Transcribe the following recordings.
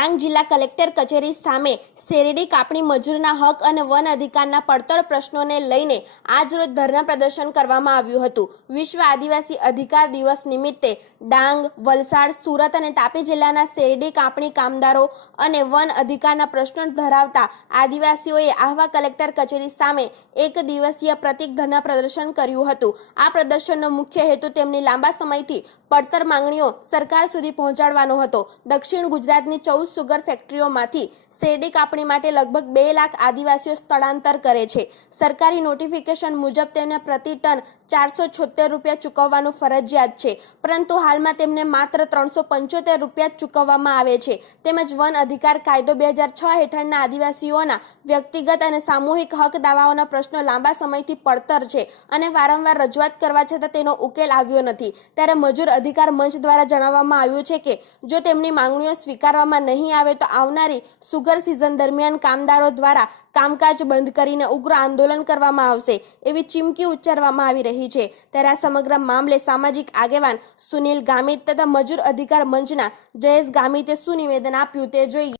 ડાંગ જિલ્લા કલેક્ટર કચેરી સામે શેરડી કાપણી મજૂરના હક અને વન અધિકારના પડતર પ્રશ્નોને લઈને આજરોજ ધરના પ્રદર્શન કરવામાં આવ્યું હતું. વિશ્વ આદિવાસી અધિકાર દિવસ નિમિત્તે ડાંગ, વલસાડ, સુરત અને તાપી જિલ્લાના શેરડી કાપણી કામદારો અને વન અધિકારના પ્રશ્નો ધરાવતા આદિવાસીઓએ આહવા કલેક્ટર કચેરી સામે એક દિવસીય પ્રતિક ધરના પ્રદર્શન કર્યું હતું. આ પ્રદર્શનનો મુખ્ય હેતુ તેમની લાંબા સમયથી પડતર માંગણીઓ સરકાર સુધી પહોંચાડવાનો હતો. દક્ષિણ ગુજરાતની ચૌદ સુગર ફેક્ટરીઓમાંથી શેરડી કાપણી માટે લગભગ બે લાખ આદિવાસીઓ સ્થળાંતર કરે છે. સરકારી નોટિફિકેશન મુજબ તેમને પ્રતિ ટન ચારસો છોતેર રૂપિયા ચૂકવવાનું ફરજિયાત છે. પરંતુ હાલમાં તેમને માત્ર ત્રણસો પંચોતેર રૂપિયા ચૂકવવામાં આવે છે. તેમજ વન અધિકાર કાયદો બે હજાર છ હેઠળના આદિવાસીઓના વ્યક્તિગત અને સામૂહિક હક દાવાઓના પ્રશ્નો લાંબા સમયથી પડતર છે અને વારંવાર રજૂઆત કરવા છતાં તેનો ઉકેલ આવ્યો નથી. ત્યારે મજૂર અધિકાર મંચ દ્વારા જણાવવામાં આવ્યું છે કે, જો તેમની માંગણીઓ સ્વીકારવામાં નહીં આવે તો આવનારી સુગર સિઝન દરમિયાન કામદારો દ્વારા કામકાજ બંધ કરીને ઉગ્ર આંદોલન કરવામાં આવશે એવી ચીમકી ઉચ્ચારવામાં આવી રહી છે. ત્યારે આ સમગ્ર મામલે સામાજિક આગેવાન સુનિલ ગામિત તથા મજૂર અધિકાર મંચના જયેશ ગામિતે શું નિવેદન આપ્યું તે જોઈએ.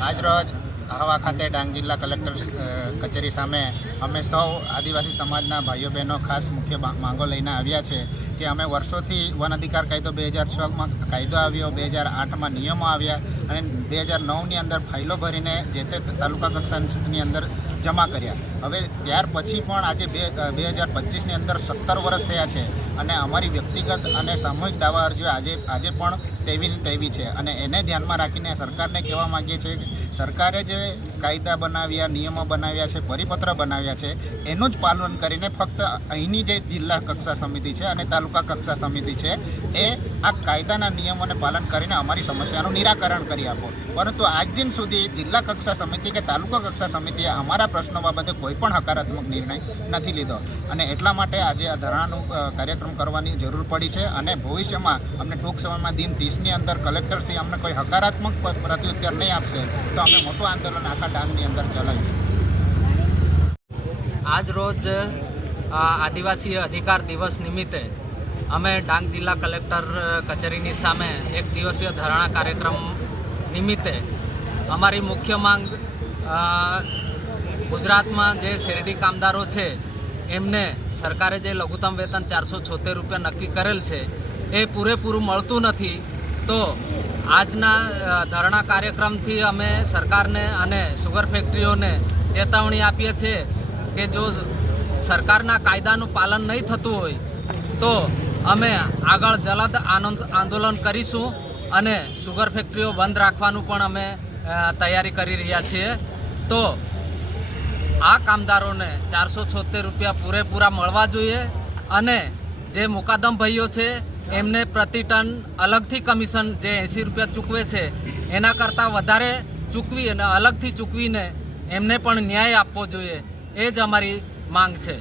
આજરોજ આહવા ખાતે ડાંગ જિલ્લા કલેક્ટર કચેરી સામે અમે સૌ આદિવાસી સમાજના ભાઈઓ બહેનો ખાસ મુખ્ય માંગો લઈને આવ્યા છે. કે અમે વર્ષોથી વન અધિકાર કાયદો બે હજાર છમાં કાયદો આવ્યો, બે હજાર આઠમાં નિયમો આવ્યા અને બે હજાર નવની અંદર ફાઇલો ભરીને જે તે તાલુકા કક્ષાની અંદર જમા કર્યા. હવે ત્યાર પછી પણ આજે બે બે હજાર પચીસની અંદર સત્તર વર્ષ થયા છે અને અમારી વ્યક્તિગત અને સામૂહિક દાવા અરજીઓ આજે આજે પણ તેવી તેવી છે અને એને ધ્યાનમાં રાખીને સરકારને કહેવા માગીએ છીએ સરકારે જે કાયદા બનાવ્યા, નિયમો બનાવ્યા છે, પરિપત્ર બનાવ્યા છે, એનું જ પાલન કરીને ફક્ત અહીંની જે જિલ્લા કક્ષા સમિતિ છે અને તાલુકા કક્ષા સમિતિ છે, એ આ કાયદાના નિયમોને પાલન કરીને અમારી સમસ્યાનું નિરાકરણ કરી આપો. પરંતુ આજ દિન સુધી જિલ્લા કક્ષા સમિતિ કે તાલુકા કક્ષા સમિતિએ અમારા પ્રશ્નો બાબતે કોઈ પણ હકારાત્મક નિર્ણય નથી લીધો. અને એટલા માટે આજે આ ધરણાનું કાર્યક્રમ કરવાની જરૂર પડી છે અને ભવિષ્યમાં અમને ટૂંક સમયમાં દિન ત્રીસની અંદર કલેક્ટરશ્રી અમને કોઈ હકારાત્મક પ્રત્યુત્તર નહીં આપશે, તો અમે મોટું આંદોલન આખા ડાંગની અંદર ચલાવીશું. આજ રોજ આદિવાસી અધિકાર દિવસ નિમિત્તે અમે ડાંગ જિલ્લા કલેક્ટર કચેરીની સામે એક દિવસીય ધરણા કાર્યક્રમ નિમિત્તે અમારી મુખ્ય માંગ ગુજરાતમાં જે શેરડી કામદારો છે, એમને સરકારે જે લઘુત્તમ વેતન ચારસો છોતેર રૂપિયા નક્કી કરેલ છે, એ પૂરેપૂરું મળતું નથી, તો આજના ધરણા કાર્યક્રમથી અમે સરકારને અને સુગર ફેક્ટરીઓને ચેતવણી આપીએ છીએ કે જો સરકારના કાયદાનું પાલન નહીં થતું હોય, તો અમે આગળ જલદ આનંદ, આંદોલન કરીશું અને સુગર ફેક્ટરીઓ બંધ રાખવાનું પણ અમે તૈયારી કરી રહ્યા છીએ. તો આ કામદારોને ચારસો છોતેર રૂપિયા પૂરેપૂરા મળવા જોઈએ અને જે મુકાદમ ભાઈઓ છે, એમને પ્રતિ ટન અલગથી કમિશન જે એંસી રૂપિયા ચૂકવે છે, એના કરતાં વધારે ચૂકવી અને અલગથી ચૂકવીને એમને પણ ન્યાય આપવો જોઈએ, એ જ અમારી માંગ છે.